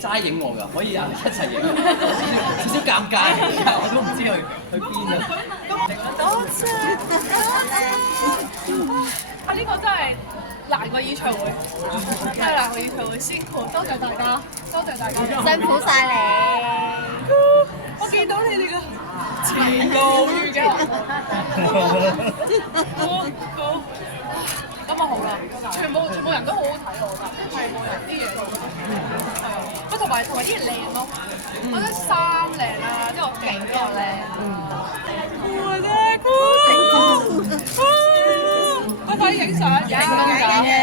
齋影我㗎，可以一齊影，少少尷尬，我都唔知去邊啊！多謝。啊！呢個真係難過演唱會，真係難過演唱會，辛苦，多謝大家，多謝大家，辛苦晒你。我見到你哋嘅前路遇嘅，好。咁啊好啦，全部人都好好睇我覺得，係冇人啲嘢，係啊，不過同埋啲嘢靚咯，我覺得衫靚啦，即係我景又靚，我真係酷，我快啲影相，影相。